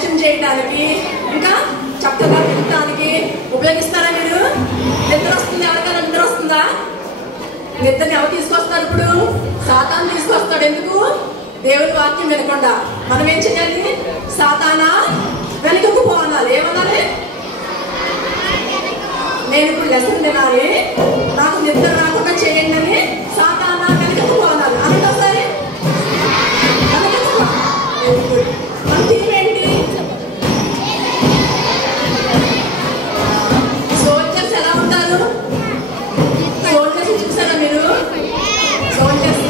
Action చేయడానికి, ఇంకా చక్కగా వినడానికి ఉపయోగిస్తారా మీరు? నిద్ర వస్తుంది, ఎవరికైనా నిద్ర వస్తుందా? నిద్రని ఎవరు తీసుకొస్తారు? ఇప్పుడు సాతాను తీసుకొస్తాడు. ఎందుకు? దేవుని వాక్యం వినకుండా. మనం ఏం చేయాలి? సాతానా వెనుకకు పోవాలి. ఏమనాలి? నేను ఇప్పుడు లెసన్ తినాలి, నాకు నిద్ర రాకుండా చేయండి అని సాతానా వెనుకకు పోవాలి. అందుకోసారి మన థీమ్ ఏంటి? సోల్జర్స్ ఎలా ఉంటారు? సోల్జర్స్ చూసారా మీరు? సోల్జర్స్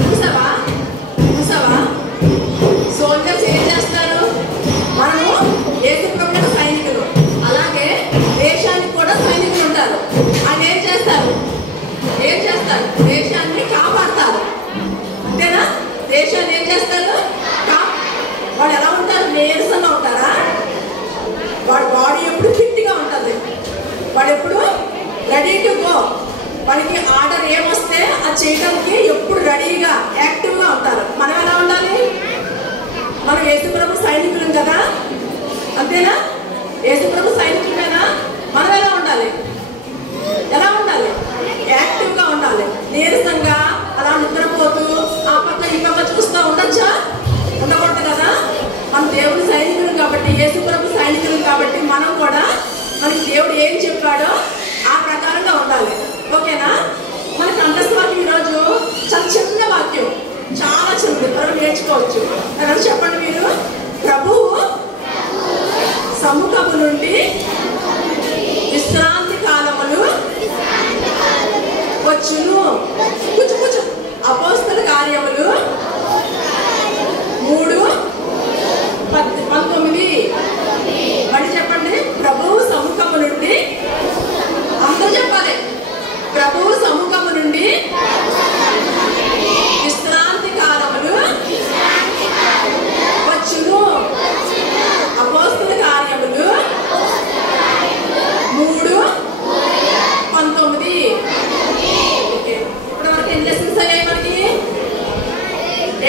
చూసావా? సోల్జర్స్ ఏం చేస్తారు? మనము యేసు ప్రభువుకు సైనికులు, అలాగే దేశానికి కూడా సైనికులు ఉంటారు. ఆయన ఏం చేస్తారు? దేశాన్ని కాపాడతారు. అంతేనా? దేశాన్ని ఏం చేస్తారు? వాళ్ళు ఎలా ఉంటారు? నీరసంగా ఉంటారా? వాడి బాడీ ఎప్పుడు ఫిట్గా ఉంటుంది, వాడు ఎప్పుడు రెడీ టు గో. వాడికి ఆర్డర్ ఏమొస్తే అది చేయడానికి ఎప్పుడు రెడీగా యాక్టివ్గా ఉంటారు. మనం ఎలా ఉండాలి? మనం యేసుప్రభు సైనికులం కదా, అంతేనా? యేసుప్రభు సైనికులమేనా? మనం ఎలా ఉండాలి? యాక్టివ్గా ఉండాలి. నీరసంగా అలా నిద్రపోతూ ఆ పక్క ఈ పక్క చూస్తూ ఉండొచ్చా? ఉండకూడదు కదా. మన దేవుడు సైనికులు కాబట్టి, యేసుప్రభు సైనికులు కాబట్టి మనం కూడా మనకి దేవుడు ఏం చెప్పాడో ఆ ప్రకారంగా ఉండాలి. ఓకేనా? మన కంఠస్థవాక్యం ఈరోజు చాలా చిన్న వాక్యం, చాలా చిన్నది, త్వరగా నేర్చుకోవచ్చు. ఎవరు చెప్పండి మీరు? ప్రభువు సముఖము నుండి విశ్రాంతి కాలములు వచ్చును. కూర్చు. అపోస్తల కార్యములు 3:19. మళ్ళీ చెప్పండి. ప్రభువు సముఖము నుండి, అందరూ చెప్పాలి. ప్రభువు సముఖము నుండి విశ్రాంతి కాలములు వచ్చును. అపోస్తల కార్యములు 3:19. ఇప్పటివరకు ఎన్ని లెసన్స్ అయ్యాయి మనకి?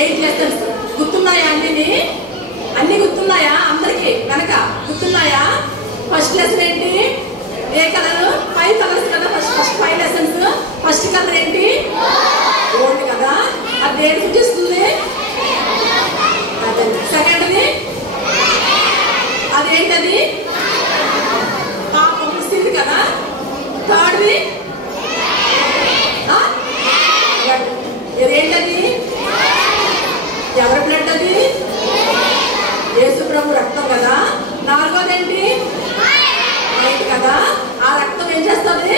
8 లెసన్స్. గుర్తున్నాయా? అన్ని గుర్తున్నాయా? అందరికి కనుక గుర్తున్నాయా? ఫస్ట్ లెసన్ ఏంటి? ఏ కలర్? 5 కలర్స్ కదా. First 5 lessons. ఫస్ట్ కలర్ ఏంటి? గోల్డ్ కదా. అది దేని సూచిస్తుంది? సెకండ్ది అదేంటది? పాపం స్థితి కదా. థర్డ్ది ఏంటది? ఎవరి బ్లడ్ అది? యేసుప్రభు రక్తం కదా. 4వది ఏంటి? వైట్ కదా. ఆ రక్తం ఏం చేస్తుంది?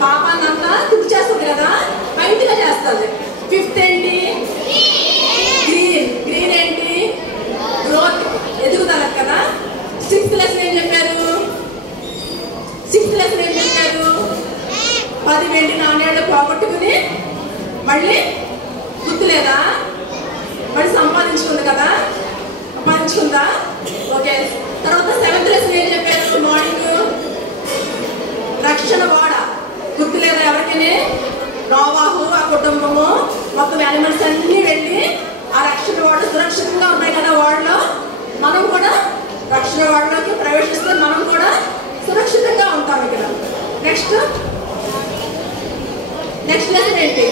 పాపాన్ని అంతా తుడిచేస్తుంది కదా, వైట్గా చేస్తుంది. 5th ఏంటి? గ్రీన్ ఏంటి? గ్రోత్, ఎదుగుదల కదా. 6th లెసన్ ఏం చెప్పారు? 10 వెండి నాణ్యాలు పోగొట్టుకుని మళ్ళీ గుర్తులేదా? మళ్ళీ సంపాదించుకుంది కదా. సంపాదించుకుందా? ఓకే. తర్వాత 7th లెసన్ ఏం చెప్పారు? మార్నింగ్ రక్షణ వాడ, గుర్తులేదా ఎవరికైనా? నోవాహు ఆ కుటుంబము మొత్తం యానిమల్స్ అన్నీ వెళ్ళి ఆ రక్షణ వాడ సురక్షితంగా ఉన్నాయి కదా. వాడలో మనం కూడా రక్షణ వాడలోకి ప్రవేశిస్తే మనం కూడా సురక్షితంగా ఉంటాం ఇక్కడ. నెక్స్ట్ లెసన్ ఏంటి?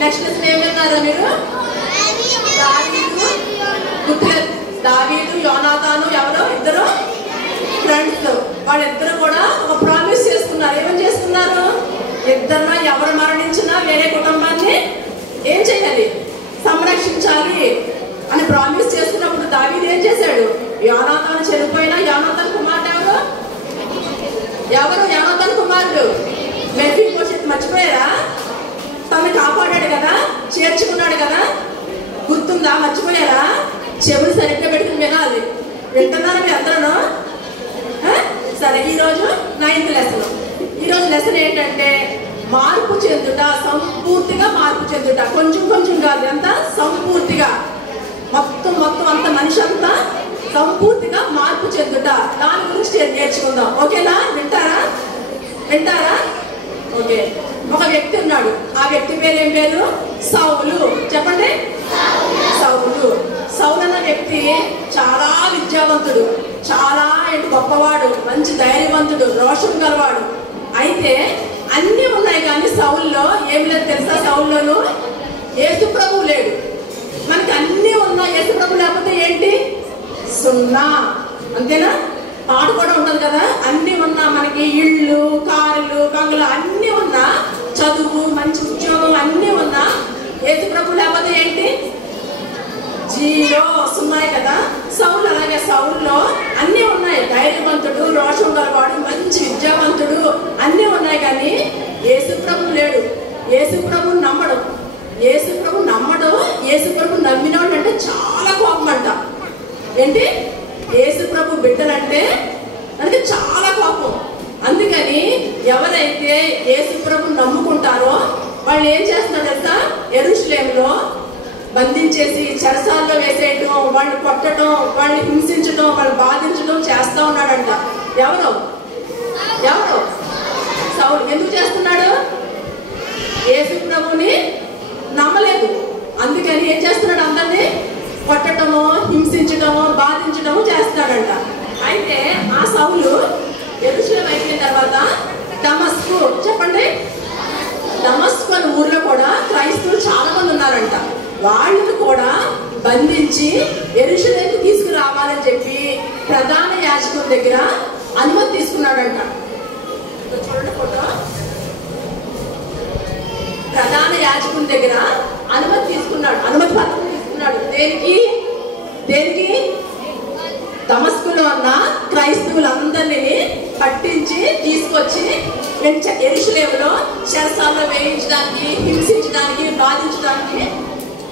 నెక్స్ట్ లెసన్ ఏం విన్నారా మీరు? దావీదు యోనాతాను ఎవరో ఇద్దరు ఫ్రెండ్స్. వాళ్ళిద్దరు కూడా ఒక ప్రామిస్ చేసుకున్నారు. ఏమని చేసుకున్నారు? ఇద్దరు ఎవరు మరణించినా వేరే కుటుంబాన్ని ఏం చేయాలి? సంరక్షించాలి అని ప్రామిస్ చేసుకున్నప్పుడు దావీదు ఏం చేశాడు? యోనాతాను చనిపోయినా యోనాతాను కుమారుడు ఎవరు? యోనాతాను కుమారుడు మెఫీబోషెత్. మర్చిపోయారా? తను కాపాడాడు కదా, చేర్చుకున్నాడు కదా. గుర్తుందా? మర్చిపోయారా? చెవులు సరిగ్గా పెట్టుకుని వినాలి. వింటున్నారా మీ అందరూ? సరే, ఈరోజు 9th లెసన్. ఈరోజు లెసన్ ఏంటంటే మార్పు చెందుట, సంపూర్తిగా మార్పు చెందుట. కొంచెం కాదు, అంత సంపూర్తిగా, మొత్తం అంత మనిషి అంతా సంపూర్తిగా మార్పు చెందుట. దాని గురించి నేర్చుకుందాం. ఓకేనా? వింటారా? ఓకే. ఒక వ్యక్తి ఉన్నాడు. ఆ వ్యక్తి పేరు ఏం పేరు? సౌలు. చెప్పండి. చాలా గొప్పవాడు, మంచి ధైర్యవంతుడు, రోషం గలవాడు. అయితే అన్నీ ఉన్నాయి కానీ సౌల్లో ఏం లేదు తెలుసా? సౌల్లోనూ యేసు ప్రభువు లేడు. మనకి అన్నీ ఉన్నా యేసు ప్రభు లేకపోతే ఏంటి? సున్నా. అంతేనా? పాట కూడా ఉంటుంది కదా, అన్నీ ఉన్నా మనకి ఇళ్ళు, కార్లు, బంగ్లా అన్నీ ఉన్నా, చదువు, మంచి ఉద్యోగం అన్నీ ఉన్నా యేసు ప్రభు లేకపోతే ఏంటి? జీరో, సున్నాయి కదా. సౌలు అలాగే, సౌల్లో అన్నీ ఉన్నాయి, ధైర్యవంతుడు, రోషం గలవాడు, మంచి విద్యావంతుడు అన్నీ ఉన్నాయి కానీ యేసు ప్రభు లేడు. యేసు ప్రభు నమ్మడు. యేసు ప్రభు నమ్మడు. యేసు ప్రభు నమ్మినవాడు అంటే చాలా కోపం అంట. ఏంటి? యేసు ప్రభు బిడ్డలంటే మనకి చాలా కోపం. అందుకని ఎవరైతే యేసు ప్రభు నమ్ముకుంటారో వాళ్ళు ఏం చేస్తున్నారు తెలుసా? యెరూషలేములో బంధించేసి చెరసాల్లో వేసేయటం, వాళ్ళని కొట్టడం, వాళ్ళని హింసించడం, వాళ్ళని బాధించడం చేస్తా ఉన్నాడంట. ఎవరు? సౌలు. ఎందుకు చేస్తున్నాడు? యేసు ప్రభుని నమ్మలేదు. అందుకని ఏం చేస్తున్నాడు? అందరినీ కొట్టడము, హింసించడము, బాధించడము చేస్తాడంట. అయితే ఆ సౌలు యెరూషలేము అయిపోయిన తర్వాత దమస్కు, చెప్పండి, దమస్కు అనే ఊర్లో కూడా క్రైస్తవులు చాలా మంది ఉన్నారంట. వాళ్ళని కూడా బంధించి యెరూషలేముకు తీసుకురావాలని చెప్పి ప్రధాన యాజకుల దగ్గర అనుమతి తీసుకున్నాడంట. చూడండి ఫోటో. ప్రధాన యాజకుల దగ్గర అనుమతి తీసుకున్నాడు, అనుమతి పత్రం తీసుకున్నాడు. దేనికి? దమస్కులో ఉన్న క్రైస్తవులందరినీ పట్టించి తీసుకొచ్చి యెరూషలేములో చెరసాల్లో వేయించడానికి, హింసించడానికి, బాధించడానికి,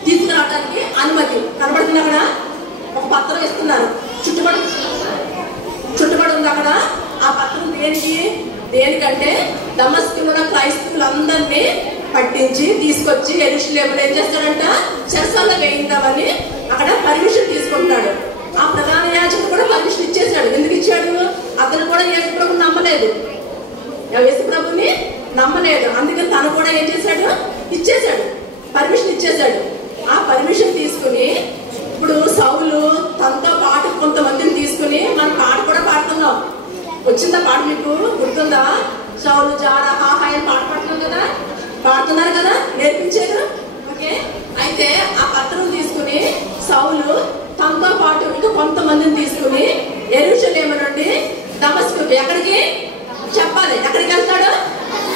తీసుకురావడానికి అనుమతి. కనబడుతుంది అక్కడ ఒక పత్రం ఇస్తున్నారు. చుట్టుపడి ఉంది అక్కడ. ఆ పత్రం దేనికంటే దమస్కులో ఉన్న క్రైస్తవులందరినీ పట్టించి తీసుకొచ్చి యెరూషలేములో ఏం చేస్తాడంట? చెరసాల్లో వేయిందామని అక్కడ పర్మిషన్ తీసుకుంటున్నాడు. ఆ ప్రధాన యాజకుడు కూడా పర్మిషన్ ఇచ్చేసాడు. ఎందుకు ఇచ్చాడు? అతను కూడా యేసు ప్రభుని నమ్మలేదు. యేసు ప్రభుని నమ్మలేదు. అందుకని తను కూడా ఏం చేశాడు? ఇచ్చేశాడు, పర్మిషన్ ఇచ్చేశాడు. ఆ పర్మిషన్ తీసుకుని ఇప్పుడు సౌలు తనతో పాటు కొంతమందిని తీసుకుని మనం పాట కూడా పాడుతున్నాం. వచ్చిందా పాట? మీకు గుర్తుందా? సౌలు జారా హాహా అని పాట పాడుతున్నాం కదా, పాడుతున్నారు కదా, నేర్పించారు. ఓకే. అయితే ఆ పత్రం తీసుకుని సౌలు తనతో పాటు ఇంకా కొంతమందిని తీసుకుని యెరూషలేము నుండి దమస్కుకు, ఎక్కడికి చెప్పాలి, ఎక్కడికి వెళ్తాడు?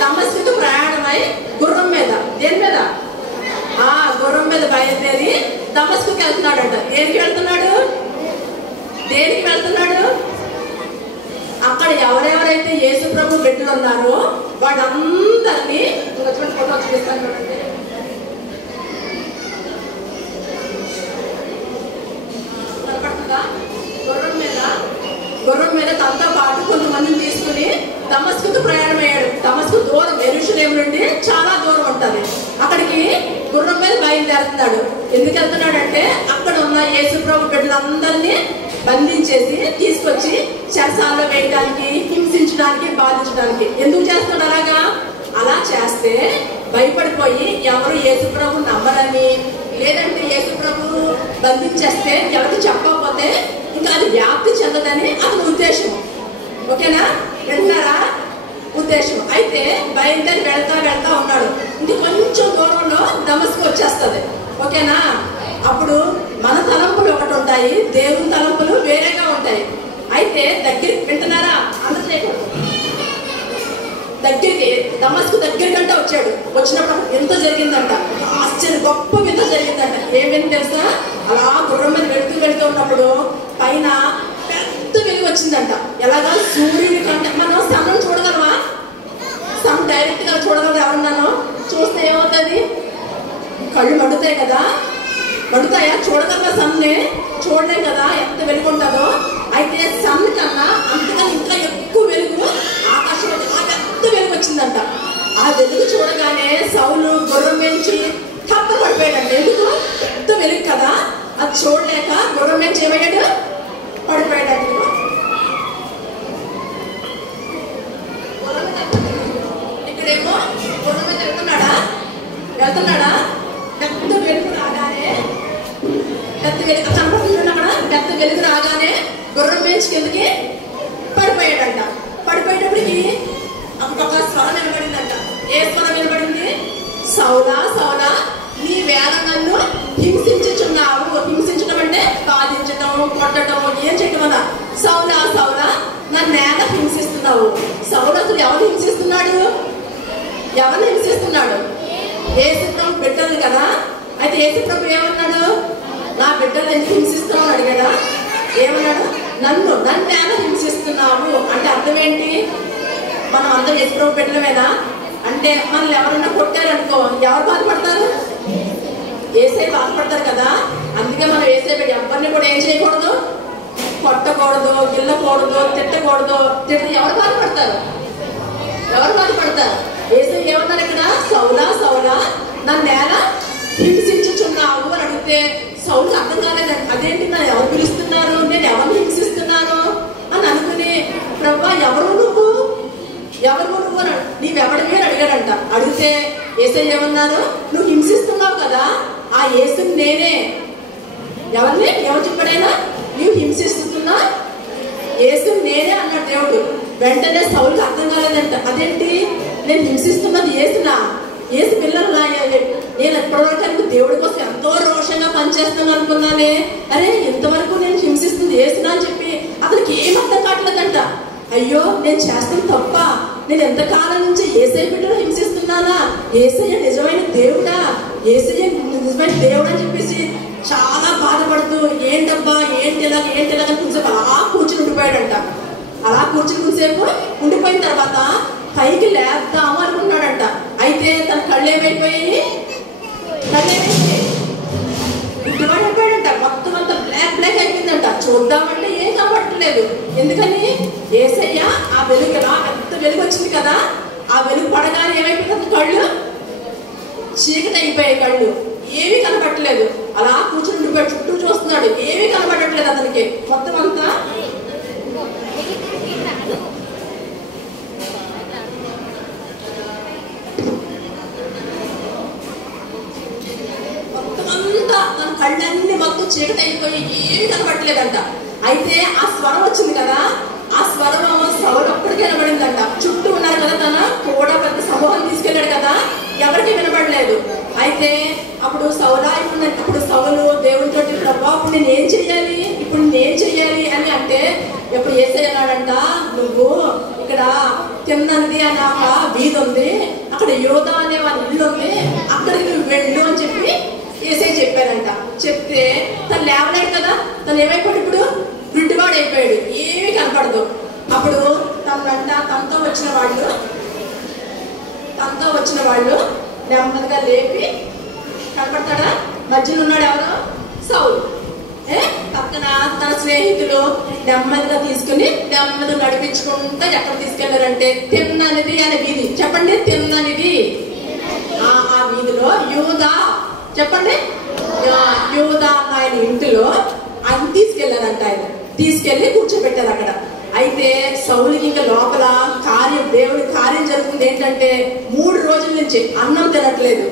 దమస్కుకు ప్రయాణమై గుర్రం మీద, దేని మీద? గుర్రం మీద బయలుదేరి దమస్కుకి వెళ్తున్నాడంట. దేనికి వెళ్తున్నాడు? అక్కడ ఎవరెవరైతే యేసు ప్రభు బిడ్డలు ఉన్నారో వాళ్ళందరినీ ఫోటో చూపిస్తాను చూడండి. గుర్రం మీద తనతో పాటు కొంతమందిని తీసుకుని దమస్కుకు ప్రయాణం అయ్యాడు. దమస్కు దూరం, యెరూషలేము నుండి చాలా దూరం ఉంటుంది. అక్కడికి గుర్రం మీద బయలుదేరుతున్నాడు. ఎందుకు వెళ్తున్నాడంటే అక్కడ ఉన్న యేసు ప్రభు బిడ్డలందరినీ బంధించేసి తీసుకొచ్చి చెరసాల్లో వేయడానికి, హింసించడానికి, బాధించడానికి. ఎందుకు చేస్తున్నాడు అలాగా? అలా చేస్తే భయపడిపోయి ఎవరు యేసు ప్రభు నమ్మరని, లేదంటే యేసు ప్రభు బంధించేస్తే ఎవరికి చెప్పకపోతే ఇంకా అది వ్యాప్తి చెందదని అతని ఉద్దేశం. ఓకేనా? వింటున్నారా? ఉద్దేశం. అయితే బయలుదేరి వెళ్తా ఉన్నాడు. ఇది కొంచెం దూరంలో దమస్కు వచ్చేస్తుంది. ఓకేనా? అప్పుడు మన తలంపులు ఒకటి ఉంటాయి, దేవుని తలంపులు వేరేగా ఉంటాయి. అయితే వింటున్నారా? దగ్గరికి దమస్కు దగ్గరికంటే వచ్చాడు. వచ్చినప్పుడు ఎంత జరిగిందంట, ఆశ్చర్య గొప్ప వింత జరిగిందంట. ఏమేమి తెలుసా? అలా గుర్రం మీద వెళ్తూ ఉన్నప్పుడు పైన పెద్ద వెలుగు వచ్చిందంట. ఎలాగా? సూర్యుడి కంటే. మనం సన్ను చూడగలమా? సన్ డైరెక్ట్ గా చూడగలరు ఎవరన్నాను? చూస్తే ఏమవుతుంది? కళ్ళు మండుతాయి కదా. మండుతాయా? చూడగలరా? సన్నే చూడలేం కదా, ఎంత వెలుగు ఉంటుందో. అయితే సన్ కన్నా అంతకన్నా ఇంకా ఎక్కువ వెలుగు ఆకాశంలో పెద్ద వెలుగు వచ్చిందంట. ఆ వెలుగు చూడగానే సౌలు గుర్రం నుంచి తప్పని పడిపోయాడంట. ఎందుకు? పెద్ద వెలుగు కదా, అది చూడలేక గుర్రం నుంచి ఏమయ్యాడు? పడిపోయాడు. ఇక్కడేమో గుర్రం మీద వెళ్తున్నాడా? పెద్ద వెలుగు రాగానే, పెద్ద వెలుగు కనపడుతుంది అక్కడ. పెద్ద వెలుగు రాగానే గుర్రం బెంచ్ కిందకి పడిపోయాడంట. పడిపోయేటప్పటికి ఒక స్వరం నిలబడిందంట. ఏ స్వరం నిలబడింది? సౌలా సౌలా నీ వేళ నన్ను హింసించుచున్నావు. హింసించడం అంటే బాధించటం, కొట్టడం, ఏం చేయటం అన్న. సౌలా సౌలా నన్ను నేల హింసిస్తున్నావు. సౌలు అసలు ఎవరు హింసిస్తున్నాడు? ఎవరిని హింసిస్తున్నాడు? యేసుప్రభు బిడ్డలు కదా. అయితే యేసుప్రభు ఏమన్నాడు? నా బిడ్డలు ఎందుకు హింసిస్తున్నావు అడిగాడా? ఏమన్నాడు? నన్ను నేల హింసిస్తున్నావు అంటే అర్థం ఏంటి? మనం అందరం యేసుప్రభు బిడ్డలమేనా? అంటే మనల్ని ఎవరన్నా కొట్టారనుకో ఎవరు బాధపడతారు? యేసయ్య బాధపడతారు కదా. అందుకే మనం యేసయ్య బిడ్డ ఎవరిని కూడా ఏం చేయకూడదు, కొట్టకూడదు, గిల్లకూడదు, తిట్టకూడదు. తిడితే ఎవరు బాధపడతారు? ఎవరు బాధపడతారు? యేసయ్య ఏమన్నారు ఇక్కడ? సౌలా సౌలా నన్ను ఎలా హింసించుచున్నావు అని అడిగితే సౌలుకి అర్థం కాలేదండి. అదేంటి నన్ను ఎవరు పిలుస్తున్నారు, నేను ఎవరిని హింసిస్తున్నాను అని అనుకుని, ప్రభువా ఎవరు నువ్వు, ఎవరు నువ్వు అని నీవెవడివి అని అడిగాడంట. అడిగితే యేసయ్య ఏమన్నారు? నువ్వు హింసిస్తున్నావు కదా, ఆ యేసుని నేనే. ఎవరిని? ఎవరు చెప్పాడైనా? నీవు హింసిస్తున్నా యేసుని నేనే అన్నాడు దేవుడు. వెంటనే సౌలుకి అర్థం కాలేదంట. అదేంటి నేను హింసిస్తున్నది యేసునా? యేసు పిల్లలు నేను ఎప్పటివరకు దేవుడి కోసం ఎంతో రోషంగా పనిచేస్తాను అనుకున్నానే. అరే ఇంతవరకు నేను హింసిస్తుంది యేసునా అని చెప్పి అతనికి ఏం అర్థం కావట్లేదంట. అయ్యో నేను చేస్తాను తప్ప, నేను ఎంతకాలం నుంచి యేసయ్య బిడ్డలు హింసిస్తున్నానా? యేసయ్య నిజమైన దేవుడా, యేసయ్య నిజమైన దేవుడు అని చెప్పేసి చాలా బాధపడుతూ ఏంటబ్బా ఏంటిలాగా కొంచెంసేపు అలా కూర్చుని ఉండిపోయాడంట. అలా కూర్చుని కొంచెంసేపు ఉండిపోయిన తర్వాత పైకి లేద్దాము అనుకున్నాడంట. అయితే తన కళ్ళు ఏమైపోయాయి? ఇటువైపోయాడంట. మొత్తం అంతా బ్లాక్ అయిపోయిందంట. చూద్దామంటే ఏం కనబడట్లేదు. ఎందుకని? యేసయ్య ఆ వెలుగు ఎలా పెద్ద వెలుగు వచ్చింది కదా, ఆ వెలుగు పడగానే ఏమైపోతుంది? కళ్ళు చీకటి అయిపోయాయి. కళ్ళు ఏమీ కనబడట్లేదు. అలా కూర్చుని ఉండిపోయాడు. చుట్టూ చూస్తున్నాడు, ఏమీ కనబడట్లేదు అతనికి. మొత్తం అంతా తన కళ్ళన్నీ మొత్తం చీకటి అయిపోయి ఏమీ కనబడట్లేదంట. అయితే ఆ స్వరం వచ్చింది కదా, ఆ స్వరం సౌలు అప్పటికే వినబడిందంట. చుట్టూ ఉన్నారు కదా, తన కూడా పెద్ద సమూహం తీసుకెళ్ళాడు కదా, ఎవరికి వినబడలేదు. అయితే అప్పుడు సౌలు దేవుడితో ప్రభువా ఇప్పుడు నేనేం చెయ్యాలి అని అంటే, ఎప్పుడు యేసయ్య అన్నాడంట, నువ్వు ఇక్కడ తిన్నది అనే ఒక వీధి ఉంది, అక్కడ యోధా అనే వాళ్ళ ఇల్లు ఉంది, అక్కడికి నువ్వు వెళ్ళు అని చెప్పి యేసయ్య చెప్పారంట. చెప్తే తను లేవలేడు కదా, తను ఏమైపోయాడు? ఇప్పుడు గుడ్డివాడు అయిపోయాడు, ఏమీ కనపడదు. అప్పుడు తనతో వచ్చిన వాళ్ళు నెమ్మదిగా లేపి, కనపడతాడా? మధ్యలో ఉన్నాడు ఎవరు? సౌలు. పక్కన తన స్నేహితులు నెమ్మదిగా తీసుకుని నెమ్మదిగా నడిపించుకుంటా ఎక్కడ తీసుకెళ్లారంటే తిన్ననిది అనే వీధి. చెప్పండి, తిన్ననిది. ఆ వీధిలో యూదా, చెప్పండి, యూదా ఆయన ఇంటిలో ఆయన తీసుకెళ్లారంట. ఆయన తీసుకెళ్లి కూర్చోబెట్టారు అక్కడ. అయితే సౌలుకి ఇంకా లోపల దేవుడి కార్యం జరుగుతుంది. ఏంటంటే 3 రోజుల నుంచి అన్నం తినట్లేదు,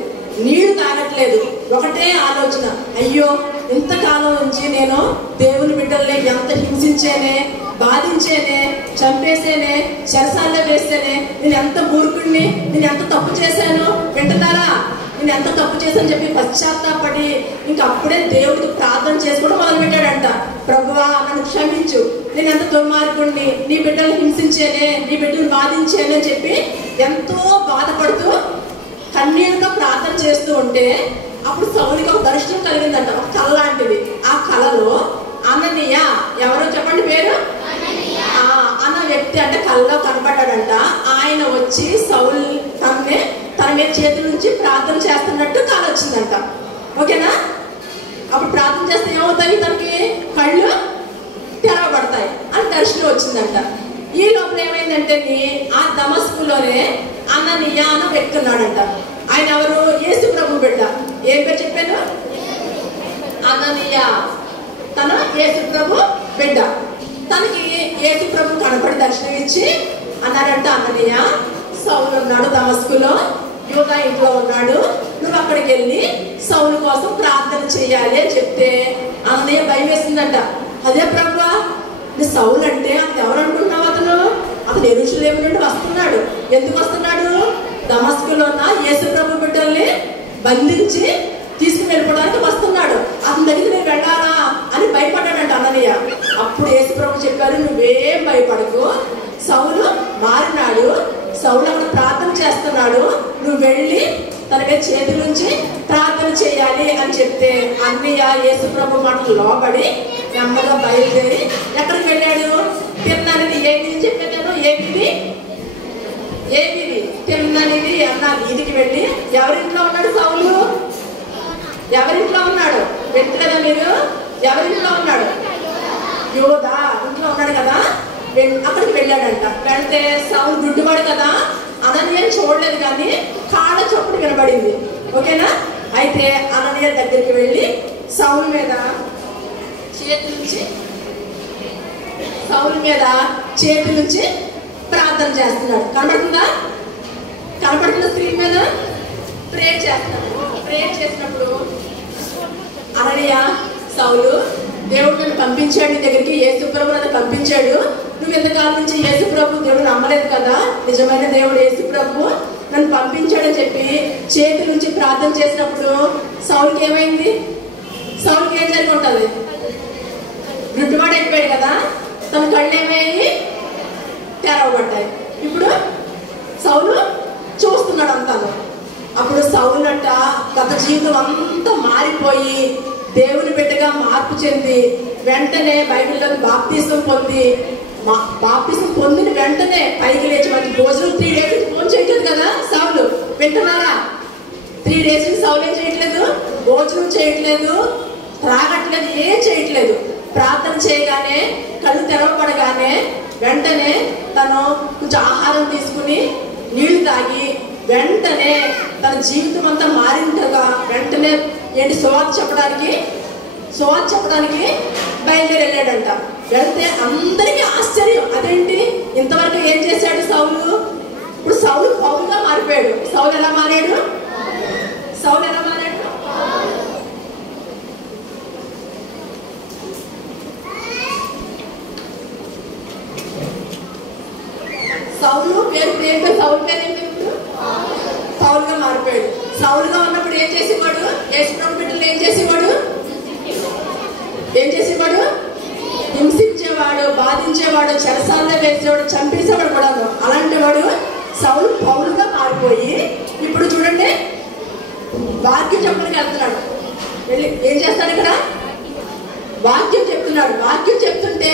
నీళ్లు తాగట్లేదు. ఒకటే ఆలోచన, అయ్యో ఇంతకాలం నుంచి నేను దేవుని బిడ్డల్ని ఎంత హింసించేనే, బాధించేనే, చంపేసేనే, చెరసాల్లో వేస్తేనే, నేను ఎంత మూర్ఖుడిని, నేను ఎంత తప్పు చేశాను, వింటున్నారా? నేను ఎంత తప్పు చేశాను చెప్పి పశ్చాత్తాపడి ఇంకా అప్పుడే దేవుడికి ప్రార్థన చేసుకోవడం మొదలుపెట్టాడంట. ప్రభువా నన్ను క్షమించు, నేను ఎంత దుర్మార్గుడిని, నీ బిడ్డలు హింసించేనే, నీ బిడ్డలు బాధించేనే అని చెప్పి ఎంతో బాధపడుతూ కన్నీరుతో ప్రార్థన చేస్తూ ఉంటే అప్పుడు సౌలుకి ఒక దర్శనం కలిగిందంట, ఒక కళ లాంటిది. ఆ కళలో అననీయ, ఎవరో చెప్పండి పేరు, అన్న వ్యక్తి అంటే కళ్ళలో కనపడ్డాడంట. ఆయన వచ్చి సౌలు తన మీద చేతుల నుంచి ప్రార్థన చేస్తున్నట్టు కళ వచ్చిందంట. ఓకేనా? అప్పుడు ప్రార్థన చేస్తే ఏమవుతాయి? తనకి కళ్ళు తెరవబడతాయి అని దర్శనం వచ్చిందంట. ఈ లోపల ఏమైందంటే ఆ దమస్కులోనే అననీయ అన్న వ్యక్తి ఉన్నాడంట. ఆయన ఎవరు? యేసు ప్రభు బిడ్డ. ఏం పేరు చెప్పాను? అననీయ. తను యేసు ప్రభు బిడ్డ. తనకి యేసు ప్రభు కనపడి దర్శనం ఇచ్చి అన్నాడంట, అననీయ, సౌలు ఉన్నాడు దమస్కులో, యూదా ఇంట్లో ఉన్నాడు, నువ్వు అక్కడికి వెళ్ళి సౌలు కోసం ప్రార్థన చెయ్యాలి అని చెప్తే అననీయ భయం వేసిందంట. అదే ప్రభువా సౌలు అంటే అతను ఎవరు అనుకుంటున్నావు? అతను యెరూషలేము నుండి వస్తున్నాడు. ఎందుకు వస్తున్నాడు? దమస్కులో ఉన్న యేసు ప్రభు బిడ్డల్ని బంధించి తీసుకుని వెళ్ళిపోవడానికి వస్తున్నాడు. అతని దగ్గర నేను వెళ్ళాలా అని భయపడ్డాడంట అననీయ. అప్పుడు యేసు ప్రభు చెప్పారు, నువ్వేం భయపడకు, సౌలు మారినాడు, సౌలు అక్కడ ప్రార్థన చేస్తున్నాడు, నువ్వు వెళ్ళి తన మీద చేతి నుంచి ప్రార్థన చేయాలి అని చెప్తే అన్నయ్య యేసు ప్రభు మాటలు లోబడి నెమ్మదిగా బయలుదేరి ఎక్కడికి వెళ్ళాడు? తిన్ననిది ఏమి చెప్పాను, ఏమిది తిన్ననిది అన్న వీధికి వెళ్ళి ఎవరింట్లో ఉన్నాడు సౌలు? ఎవరింట్లో ఉన్నాడు? వెంటనే మీరు ఎవరింట్లో ఉన్నాడు? యోధా ఇంట్లో ఉన్నాడు కదా. అక్కడికి వెళ్ళాడంట. వెళ్తే సౌలు గుడ్డివాడు కదా, అననీయ చూడలేదు కానీ కాళ్ళ చప్పుడు వినబడింది. ఓకేనా? అయితే అననీయ దగ్గరికి వెళ్ళి సౌలు మీద చేతి నుంచి ప్రార్థన చేస్తున్నాడు. కనబడుతున్న స్క్రీన్ మీద ప్రేయర్ చేస్తున్నాడు. ప్రేయర్ చేసినప్పుడు అననీయ, సౌలు, దేవుడు నన్ను పంపించాడు నీ దగ్గరికి, యేసు ప్రభు నన్ను పంపించాడు, నువ్వు ఎంతకాలం నుంచి యేసు ప్రభు దేవుడు నమ్మలేదు కదా, నిజమైన దేవుడు యేసు ప్రభు నన్ను పంపించాడని చెప్పి చేతి నుంచి ప్రార్థన చేసినప్పుడు సౌలుకి ఏమైంది? సౌలుకి ఏం జరిగి ఉంటుంది? గుడ్డివాడు అయిపోయాడు కదా, తన కళ్ళు ఏమయ్యాయి? తెరవబడ్డాయి. ఇప్పుడు సౌలు చూస్తున్నాడు అంతాను. అప్పుడు సౌలు అంట గత జీవితం అంతా మారిపోయి దేవుని బిడ్డగా మార్పు చెంది వెంటనే బైబిల్లో బాప్తిసం పొందిన వెంటనే పైకి లేచి మనకి భోజనం 3 days ఫోన్ చేయట్లేదు కదా సౌలు. వింటున్నారా? 3 days సౌలు ఏం చేయట్లేదు? భోజనం చేయట్లేదు, త్రాగట్లేదు, ఏం చేయట్లేదు. ప్రార్థన చేయగానే కళ్ళు తెరవబడగానే వెంటనే తను కొంచెం ఆహారం తీసుకుని నీళ్లు తాగి వెంటనే తన జీవితం అంతా మారింటగా వెంటనే సువార్త చెప్పడానికి బయలుదేరి వెళ్ళాడంట. వెళ్తే అందరికీ ఆశ్చర్యం, అదేంటి ఇంతవరకు ఏం చేశాడు సౌలు? ఇప్పుడు సౌలు పౌలుగా మారిపోయాడు. సౌలు ఎలా మారాడు? సౌలు పేరు సౌలు పేరు ఏంటి? పౌలుగా మారిపోయాడు. సౌలుగా ఉన్నప్పుడు ఏం చేసేవాడు? యేసు ప్రభు బిడ్డలు ఏం చేసేవాడు? హింసించేవాడు, బాధించేవాడు, చెరసాల్లో వేసేవాడు, చంపేసేవాడు కూడా. అలాంటి వాడు సౌలు పౌలుగా మారిపోయి ఇప్పుడు చూడండి వాక్యం చెప్పడానికి వెళ్తున్నాడు. వెళ్ళి ఏం చేస్తాడు? ఇక్కడ వాక్యం చెప్తున్నాడు. వాక్యం చెప్తుంటే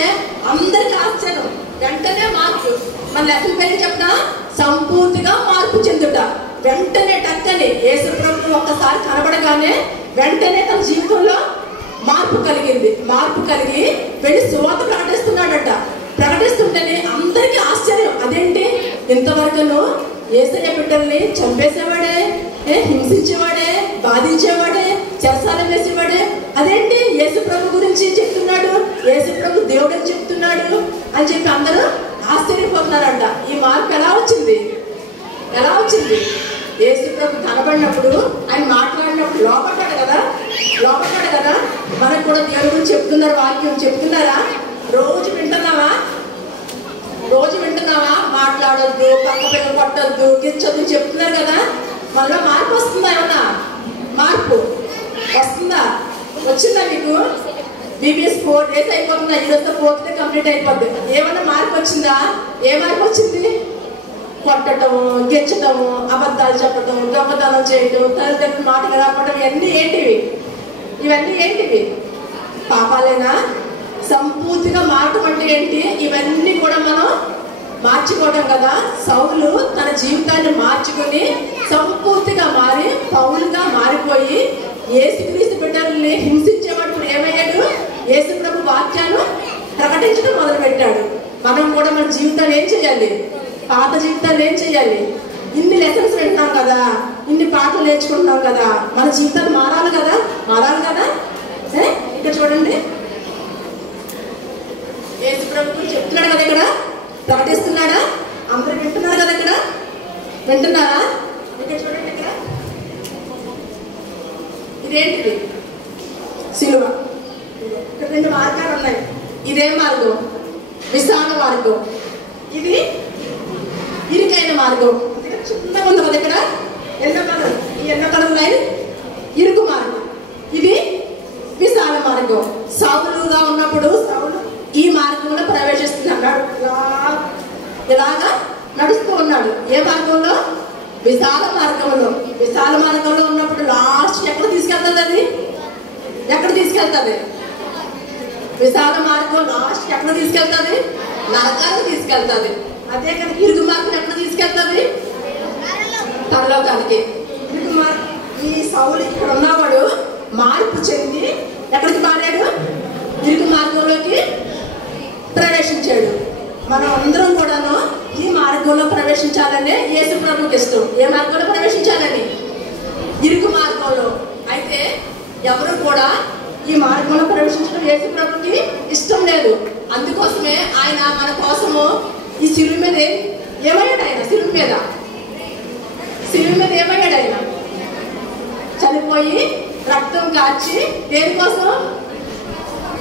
అందరికి ఆశ్చర్యం. వెంటనే మార్పు. మన లెక్కల పేరు చెప్పినా సంపూర్తిగా మార్పు చెందుట. వెంటనే టక్కని యేసు ప్రభు ఒక్కసారి కనబడగానే వెంటనే తన జీవితంలో మార్పు కలిగి వెళ్ళి సువార్త ప్రకటిస్తున్నాడట. ప్రకటిస్తుంటేనే అందరికీ ఆశ్చర్యం, అదేంటి ఇంతవరకును యేసయ్య బిడ్డల్ని చంపేసేవాడే, హింసించేవాడే, బాధించేవాడే, చెరసాల వేసేవాడే, అదేంటి యేసు ప్రభు గురించి చెప్తున్నాడు, యేసు ప్రభు దేవుడు అని చెప్తున్నాడు అని చెప్పి అందరూ ఆశ్చర్యపోతున్నారంట. ఈ మార్పు ఎలా వచ్చింది? యేసు ప్రభు కనబడినప్పుడు, ఆయన మాట్లాడినప్పుడు లోపడ్డాడు కదా. మనకు కూడా దేవుడి గురించి చెప్తున్నారు, వాక్యం చెప్తున్నారా? రోజు వింటున్నావా? మాట్లాడొద్దు, పక్క పిల్లలు కొట్టొద్దు, గిచ్చొద్దు చెప్తున్నారు కదా. మళ్ళీ మార్పు వస్తుందా? ఏమన్నా మార్పు వస్తుందా? వచ్చిందా మీకు? BBS 4 days అయిపోతుందా? ఈరోజు 4th day కంప్లీట్ అయిపోద్ది. ఏమన్నా మార్పు వచ్చిందా? ఏ మార్పు వచ్చింది? కొట్టడము, గెచ్చడము, అబద్ధాలు చెప్పడం, దొంగతనం చేయడం, తల్లిదండ్రుల మాటలు రాపడం, ఇవన్నీ ఏంటివి? పాపాలేనా? సంపూర్తిగా మార్చడం అంటే ఏంటి? ఇవన్నీ కూడా మనం మార్చుకోవడం కదా. సౌలు తన జీవితాన్ని మార్చుకుని సంపూర్తిగా మారి పౌలుగా మారిపోయి యేసుక్రీస్తు బిడ్డల్ని హింసించేవాడు ఇప్పుడు ఏమయ్యాడు? యేసు ప్రభు వాక్యాన్ని ప్రకటించడం మొదలుపెట్టాడు. మనం కూడా మన జీవితాన్ని ఏం చేయాలి? పాత జీవితాన్ని ఏం చేయాలి? ఇన్ని లెసన్స్ వింటున్నాం కదా, ఇన్ని పాటలు నేర్చుకుంటున్నాం కదా, మన జీవితాలు మారాలి కదా. ఇక్కడ చూడండి, యేసు ప్రభు చెప్తున్నాడు కదా, ఇక్కడ ప్రకటిస్తున్నాడా? అందరూ వింటున్నారు కదా, ఇక్కడ వింటున్నారా? ఇక్కడ చూడండి, ఇక్కడ ఇదేంటిది? సిలువ. ఇక్కడ 2 మార్గాలు ఉన్నాయి. ఇదే మార్గం, విశాల మార్గం, ఇది ఇరుకైన మార్గం. చిన్నగా ఉంది కదా ఇక్కడ ఎల్లో కలర్, ఈ ఎల్లో కలర్ లైన్ ఇరుకు మార్గం, ఇది విశాల మార్గం. సౌలుగా ఉన్నప్పుడు సౌలు ఈ మార్గంలో ప్రవేశిస్తున్నాడు, ఇలాగా నడుస్తూ ఉన్నాడు. ఏ మార్గంలో? విశాల మార్గంలో. విశాల మార్గంలో ఉన్నప్పుడు లాస్ట్ ఎక్కడ తీసుకెళ్తుంది? అది ఎక్కడ తీసుకెళ్తుంది? విశాల మార్గం లాస్ట్ ఎక్కడ తీసుకెళ్తుంది? నరకానికి తీసుకెళ్తుంది. అదే కదా ఇరుగు మార్గం ఎక్కడ తీసుకెళ్తుంది? పరలోకానికి. ఇరుగు మార్గం, ఈ సౌలు ఇక్కడ ఉన్నవాడు మార్పు చెంది ఎక్కడికి మారాడు? ఇరుగు మార్గంలోకి ప్రవేశించాడు. మనం అందరం కూడాను ఈ మార్గంలో ప్రవేశించాలని యేసు ప్రభువుకి ఇష్టం. ఏ మార్గంలో ప్రవేశించాలని? ఇరుగు మార్గంలో. అయితే ఎవరు కూడా ఈ మార్గంలో ప్రవేశించడం యేసు ప్రభువుకి ఇష్టం లేదు. అందుకోసమే ఆయన మన కోసము ఈ శిలువ మీద ఏమయ్యాడు? ఆయన శిలువ మీద ఏమయ్యాడు? ఆయన చనిపోయి రక్తం కార్చి దేనికోసం?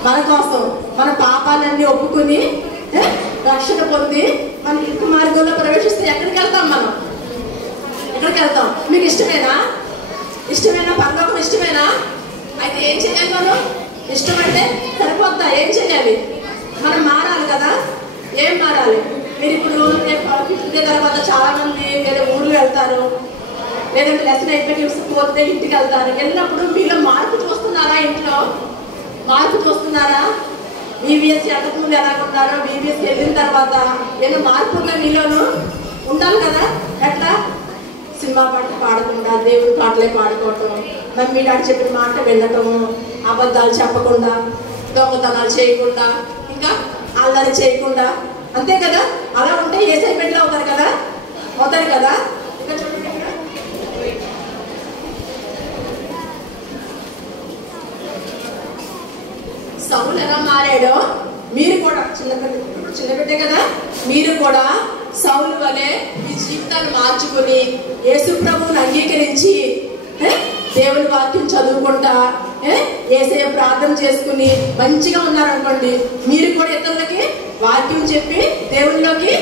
మన కోసం. మన పాపాలన్నీ ఒప్పుకుని రక్షణ పొంది మన ఇరుకు మార్గంలో ప్రవేశిస్తే ఎక్కడికి వెళ్తాం? మనం ఎక్కడికి వెళ్తాం? మీకు ఇష్టమేనా? పరలోకం ఇష్టమేనా? అయితే ఏం చేయాలి? మనం ఇష్టమంటే సరిపోద్దా? ఏం చేయాలి? మనం మారాలి కదా. ఏం మారాలి? మీరు ఇప్పుడు ఫిఫ్త్ తర్వాత చాలా మంది వేరే ఊర్లు వెళ్తారు, లేదంటే లెసన్ అయిపోతే ఇంటికి వెళ్తారు. వెళ్ళినప్పుడు మీలో మార్పు చూస్తున్నారా? ఇంట్లో మార్పు చూస్తున్నారా? VBS ముందు ఎలాగున్నారో VBS వెళ్ళిన తర్వాత ఏదో మార్పు ఉన్న మీలోనూ ఉండాలి కదా. ఎట్లా? సినిమా పాటలు పాడకుండా దేవుడి పాటలే పాడుకోవటం, మమ్మీ డాడీ చెప్పిన మాట వినటము, అబద్ధాలు చెప్పకుండా, దొంగతనాలు చేయకుండా, ఇంకా అల్లరి చేయకుండా, అంతే కదా. అలా ఉంటే యేసయ్య బిడ్డలు అవుతారు కదా. ఇంకా చూడండి, సౌలు ఎలా మారాడో మీరు కూడా చిన్న బిడ్డే కదా, మీరు కూడా సౌలు వలె మీ జీవితాన్ని మార్చుకుని యేసు ప్రభువుని అంగీకరించి దేవుని వాక్యం చదువుకుంటా యేసయ్య ప్రార్థన చేసుకుని మంచిగా ఉన్నారనుకోండి, మీరు కూడా ఇతరులకి వాక్యం చెప్పి దేవునిలోకి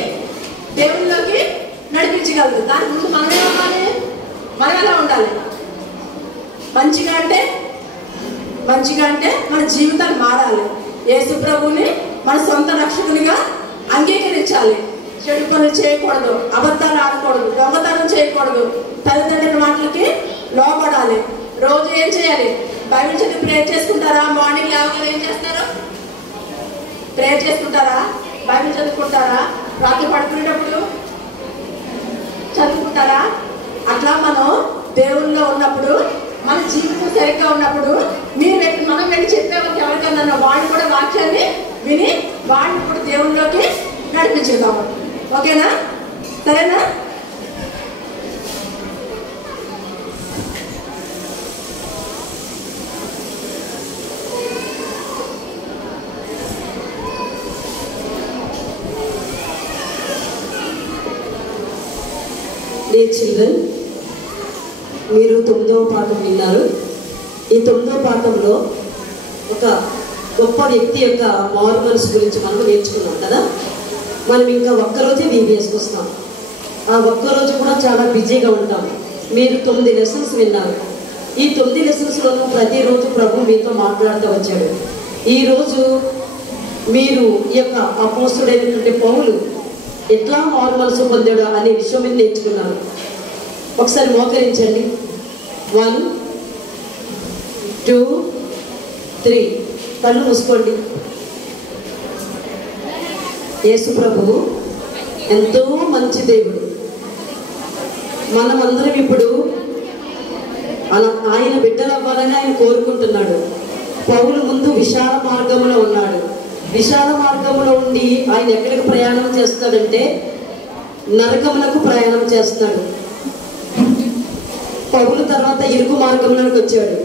నడిపించగలరు. దాని ముందు మనం ఏమవ్వాలి? మనం ఎలా ఉండాలి? మంచిగా అంటే మన జీవితాన్ని మారాలి. యేసు ప్రభువుని మన సొంత రక్షకునిగా అంగీకరించాలి. చెడు పనులు చేయకూడదు, అబద్ధాలు ఆడకూడదు, దొంగతనం చేయకూడదు, తల్లిదండ్రుల మాటలకి లోపడాలి. రోజు ఏం చేయాలి? బైబిల్ చదివి ప్రేయర్ చేసుకుంటారా? మార్నింగ్ లేవగానే ఏం చేస్తారు? ప్రేయర్ చేసుకుంటారా? బైబిల్ చదువుకుంటారా? రాత్రి పడుకునేటప్పుడు చదువుకుంటారా? అట్లా మనం దేవుల్లో ఉన్నప్పుడు, మన జీవితం సరిగ్గా ఉన్నప్పుడు మనం వెళ్ళి చెప్పేవాళ్ళకి ఎవరికన్నా వాళ్ళు కూడా వాక్యాన్ని విని వాళ్ళని కూడా దేవుళ్ళలోకి నడిపించుదాము. ఓకేనా? సరేనా? Dear children, మీరు 9వ పాఠం విన్నారు. ఈ 9వ పాఠంలో ఒక గొప్ప వ్యక్తి యొక్క మారు మనసు గురించి మనం నేర్చుకున్నాం కదా. మనం ఇంకా ఒక్కరోజే VBSకి వస్తాం. ఆ ఒక్కరోజు కూడా చాలా బిజీగా ఉంటాం. మీరు 9 లెసన్స్ విన్నారు. ఈ 9 లెసన్స్లోనూ ప్రతిరోజు ప్రభు మీతో మాట్లాడుతూ వచ్చాడు. ఈరోజు మీరు ఈ యొక్క అపోస్తుడైనటువంటి పౌలు ఎట్లా మారు మనసు పొందాడు అనే విషయం మీద నేర్చుకున్నారు. ఒకసారి మోకరించండి. 1 2 3 కళ్ళు మూసుకోండి. యేసు ప్రభువు ఎంతో మంచి దేవుడు. మనమందరం ఇప్పుడు ఆయన బిడ్డలు అవ్వాలని ఆయన కోరుకుంటున్నాడు. పౌలు ముందు విశాల మార్గంలో ఉన్నాడు. విశాల మార్గంలో ఉండి ఆయన ఎక్కడికి ప్రయాణం చేస్తాడంటే నరకములకు ప్రయాణం చేస్తాడు. పౌలు తర్వాత ఇరుకు మార్గంలోకి వచ్చాడు.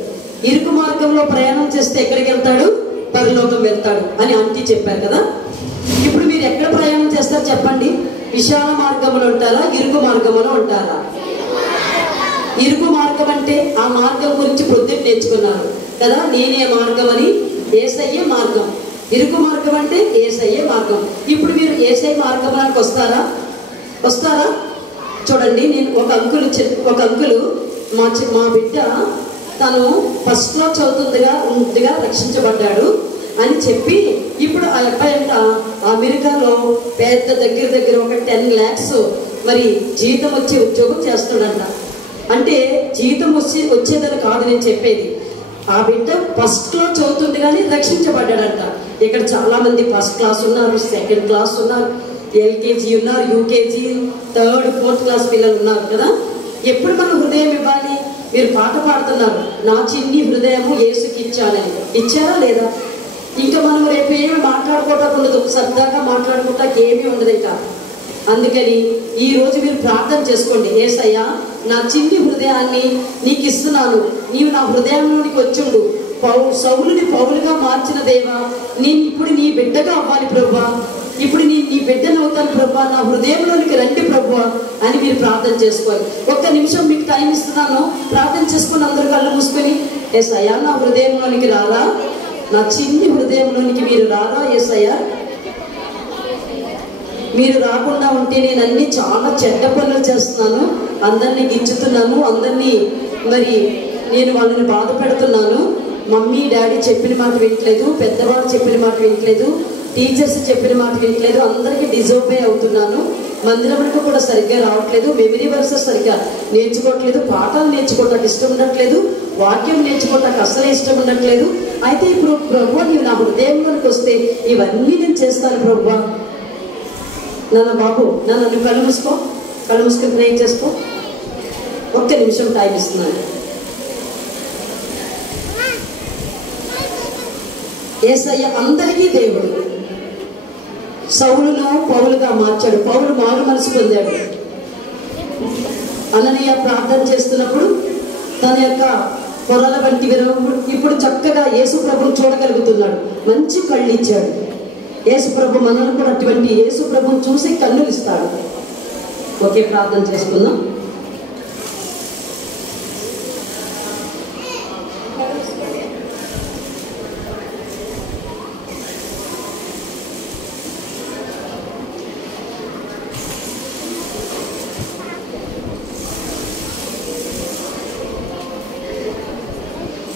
ఇరుకు మార్గంలో ప్రయాణం చేస్తే ఎక్కడికి వెళ్తాడు? పరలోకం వెళ్తాడు అని ఆంటీ చెప్పారు కదా. ఇప్పుడు మీరు ఎక్కడ ప్రయాణం చేస్తారు చెప్పండి? విశాల మార్గంలో ఉంటారా? ఇరుకు మార్గంలో ఉంటారా? ఇరుకు మార్గం అంటే ఆ మార్గం గురించి పొద్దున్న నేర్చుకున్నారు కదా. నేనే మార్గం అని, యేసయ్యే మార్గం. ఇరుకు మార్గం అంటే యేసయ్యే మార్గం. ఇప్పుడు మీరు యేసయ్య మార్గంలోకి వస్తారా? చూడండి, నేను ఒక అంకులు మా బిడ్డ తను ఫస్ట్ క్లాస్ చదువుతుందిగా రక్షించబడ్డాడు అని చెప్పి, ఇప్పుడు ఆ అబ్బాయి అంట అమెరికాలో పెద్ద దగ్గర ఒక 10 lakhs మరి జీతం వచ్చే ఉద్యోగం చేస్తాడంట. అంటే జీతం వచ్చేదని కాదు నేను చెప్పేది, ఆ బిడ్డ ఫస్ట్ క్లాస్ చదువుతుంది కానీ రక్షించబడ్డాడంట. ఇక్కడ చాలా మంది ఫస్ట్ క్లాస్ ఉన్నారు, సెకండ్ క్లాస్ ఉన్నారు, LKG ఉన్నారు, UKG, 3rd 4th క్లాస్ పిల్లలు ఉన్నారు కదా. ఎప్పుడు మనం హృదయం ఇవ్వాలి? మీరు పాట పాడుతున్నారు, నా చిన్ని హృదయము యేసుకి ఇచ్చానని. ఇచ్చారా లేదా? ఇంకా మనం రేపు ఏమి మాట్లాడుకోవటానికి ఉండదు, సరదాగా మాట్లాడుకోవటానికి ఏమీ ఉండదు ఇంకా. అందుకని ఈరోజు మీరు ప్రార్థన చేసుకోండి, యేసయ్యా నా చిన్ని హృదయాన్ని నీకు ఇస్తున్నాను, నీవు నా హృదయంలోనికి వచ్చుండు. సౌలుని పౌలుగా మార్చిన దేవా, నేను ఇప్పుడు నీ బిడ్డగా అవ్వాలి ప్రభువా, ఇప్పుడు నీ బిడ్డను అవుతాను ప్రభువా, నా హృదయంలోనికి రండి ప్రభువా అని మీరు ప్రార్థన చేసుకోవాలి. 1 నిమిషం మీకు టైం ఇస్తున్నాను, ప్రార్థన చేసుకొని అందరూ కళ్ళు మూసుకొని, యేసయ్యా నా హృదయంలోనికి రారా, నా చిన్ని హృదయంలోనికి మీరు రారా యేసయ్యా. మీరు రాకుండా ఉంటే నేను అన్ని చాలా చెడ్డ పనులు చేస్తున్నాను, అందరినీ గిచ్చుతున్నాను, అందరినీ మరి నేను వాళ్ళని బాధ పెడుతున్నాను. మమ్మీ డాడీ చెప్పిన మాట వినట్లేదు, పెద్దవాళ్ళు చెప్పిన మాట వినట్లేదు, టీచర్స్ చెప్పిన మాట వినట్లేదు, అందరికీ డిజోబే అవుతున్నాను, మందిరంలో కూడా సరిగ్గా రావట్లేదు, మెమరీ వర్సెస్ సరిగ్గా నేర్చుకోవట్లేదు, పాఠాలు నేర్చుకోవడానికి ఇష్టం ఉండట్లేదు, వాక్యం నేర్చుకోవడానికి అసలే ఇష్టం ఉండట్లేదు. అయితే ఇప్పుడు ప్రభువా నీవు నా హృదయంలోనికి వస్తే ఇవన్నీ నేను చేస్తాను ప్రభువా. నాన్న బాబు, నన్ను కళ్ళు మూసుకొని ప్రే చేసుకో. 1 నిమిషం టైం ఇస్తున్నాను. యేసయ్య అందరికీ దేవుడు. సౌలును పౌలుగా మార్చాడు, పౌలు మారు మనసు పొందాడు. అననీయ ప్రార్థన చేస్తున్నప్పుడు తన యొక్క పొరల వంటి విరవప్పుడు ఇప్పుడు చక్కగా యేసు ప్రభువును చూడగలుగుతున్నాడు, మంచి కళ్ళు ఇచ్చాడు. యేసు ప్రభు మనల్ని కూడా అటువంటి యేసు ప్రభువును చూసి కన్నులు ఇస్తాడు. ఓకే, ప్రార్థన చేసుకుందాం.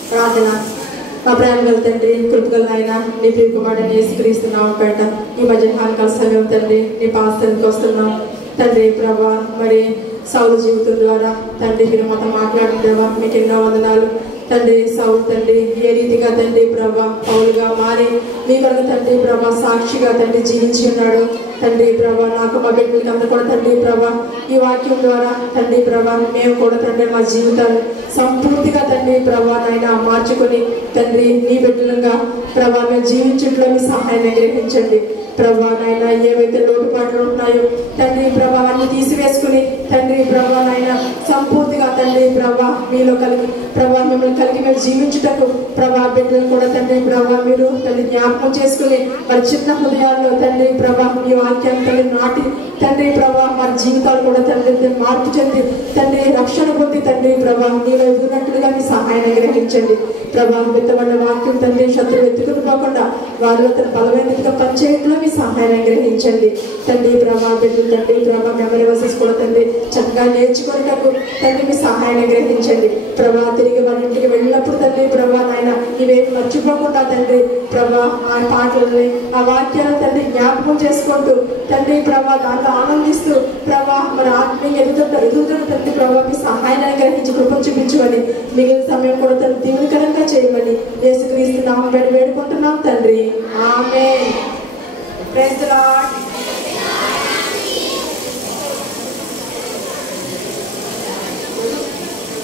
ప్రార్థన. మా ప్రేమ గల తండ్రి, కృపగల నాయన, నీ ప్రియ కుమారుడైన యేసుక్రీస్తున్నాం పేట ఈ మధ్యాహ్న కాల సమయం తండ్రి నీ పాస్తానికి వస్తున్నాం తండ్రి. ప్రభా మరి సౌలు జీవితం ద్వారా తండ్రి మీరు మాతో మాట్లాడుతుందేవా, మీకు ఎన్నో వందనాలు తండ్రి. సౌలు తండ్రి ఏ రీతిగా తండ్రి ప్రభా పౌలుగా మారి మీ కొరకు తండ్రి ప్రభా సాక్షిగా తండ్రి జీవించి ఉన్నాడు తండ్రి. ప్రభా నాకు మా బిడ్డలకి అందరూ కూడా తండ్రి ప్రభా ఈ వాక్యం ద్వారా తండ్రి ప్రభా మేము కూడా తండ్రి మా జీవితాన్ని సంపూర్తిగా తండ్రి ప్రభా నాయన మార్చుకొని తండ్రి నీ బిడ్డలుగా ప్రభా మేము జీవించట్లో మీ సహాయాన్ని గ్రహించండి ప్రభా నాయన. ఏవైతే లోటుపాట్లు ఉంటున్నాయో తండ్రి ప్రభా అన్ని తీసివేసుకుని తండ్రి ప్రభా నాయన సంపూర్తిగా తండ్రి ప్రభా మీలో కలిగి ప్రభా మిమ్మల్ని కలిగి మేము జీవించుటకు ప్రభా బిడ్డలను కూడా తండ్రి ప్రభా మీరు తండ్రి జ్ఞాపకం చేసుకుని మరి చిన్న హృదయాల్లో తండ్రి ప్రభా మీ వాక్యాన్ని తండ్రి నాటి తండ్రి ప్రభా వారి జీవితాలు కూడా తండ్రి మార్పు చెంది తండ్రి రక్షణ పొంది తండ్రి ప్రభా మీలో ఎదుగునట్లుగా మీ సహాయాన్ని గ్రహించండి ప్రభా. విత్తబడిన వాక్యం తండ్రి శత్రువు ఎత్తుకుని పోకుండా వారిలో తన బలమైనదిగా పనిచేయడంలో మీ సహాయాన్ని గ్రహించండి తండ్రి ప్రభా. బిడ్డలు తండ్రి ప్రభా మెమరీ వర్సెస్ కూడా తండ్రి చక్కగా నేర్చుకునేటప్పుడు తండ్రి మీ సహాయాన్ని గ్రహించండి ప్రభా. తిరిగి వారి ఇంటికి వెళ్ళినప్పుడు తండ్రి ప్రభా నాయన ఇవేమి మర్చిపోకుండా తండ్రి ప్రభా ఆ పాటలని ఆ వాక్యాలను తండ్రి జ్ఞాపకం చేసుకుంటూ తండ్రి ప్రభా దాంట్లో ఆనందిస్తూ ప్రభా మన ఆత్మీయ ఎదుగుతున్న తండ్రి ప్రభా మీ సహాయాన్ని గ్రహించి కృప చూపించమని మిగిలిన సమయం కూడా తండ్రి దీవెనకరంగా చేయమని యేసుక్రీస్తు నామమున వేడుకుంటున్నాం తండ్రి, ఆమేన్. Praise the lord.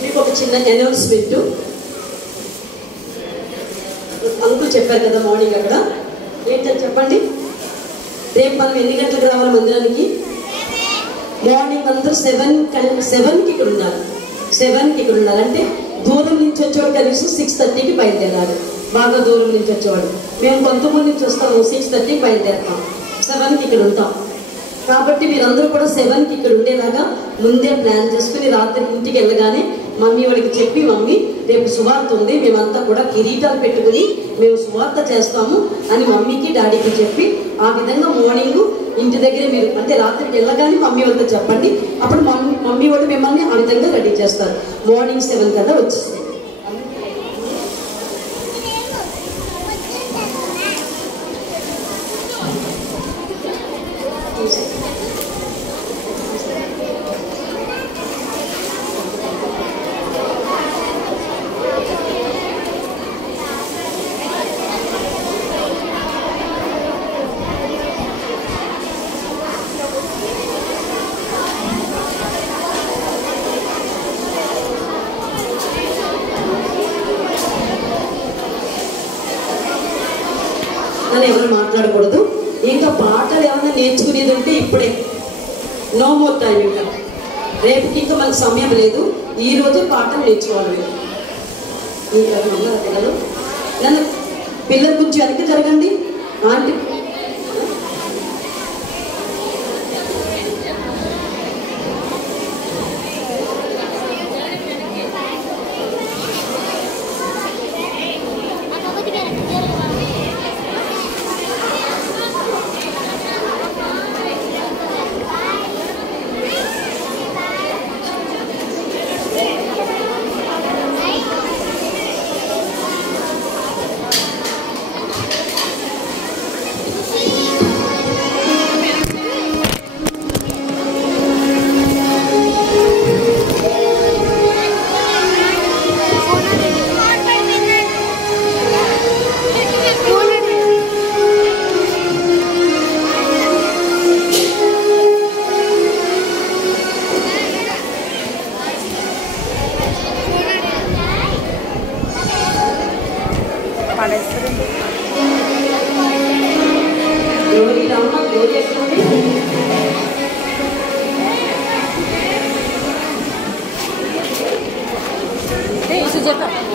మీకు ఒక చిన్న అనౌన్స్మెంట్. అంకుల్ చెప్పారు కదా మార్నింగ్ అక్కడ, ఏంటని చెప్పండి. రేపు మనం ఎన్ని గంటలకు రావాలి మందిరానికి? మార్నింగ్ అందరూ 7కి ఇక్కడ ఉండాలి. 7కి ఇక్కడ ఉండాలి అంటే దూరం నుంచి వచ్చేవాడు కనీసం 6:30కి బయలుదేరాలి. బాగా దూరం నుంచి వచ్చేవాడు. మేము కొంతమంది నుంచి వస్తాము, 6:30కి బయలుదేరుతాం, 7కి ఇక్కడ ఉంటాం. కాబట్టి మీరందరూ కూడా 7కి ఇక్కడ ఉండేలాగా ముందే ప్లాన్ చేసుకుని రాత్రి ఇంటికి వెళ్ళగానే మమ్మీ వాడికి చెప్పి, మమ్మీ రేపు సువార్త ఉంది, మేమంతా కూడా కిరీటాలు పెట్టుకుని మేము సువార్త చేస్తాము అని మమ్మీకి డాడీకి చెప్పి, ఆ విధంగా మార్నింగ్ ఇంటి దగ్గర మీరు అంటే రాత్రికి వెళ్ళగానే మమ్మీ వాళ్ళతో చెప్పండి. అప్పుడు మమ్మీ వాళ్ళు మిమ్మల్ని ఆ విధంగా రెడీ చేస్తారు. మార్నింగ్ 7 కల్లా వచ్చేస్తాయి. నన్ను ఎవరు మాట్లాడకూడదు. ఇంకా పాటలు ఏమైనా నేర్చుకునేది ఉంటే ఇప్పుడే, నో మోర్ టైం. ఇంకా రేపుకి ఇంకా మనకు సమయం లేదు. ఈరోజే పాటలు నేర్చుకోవాలి. పిల్లలు నన్ను పిల్లల గురించి వెనక్కి జరగండి. ఆంటీ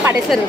పడేస్తారు.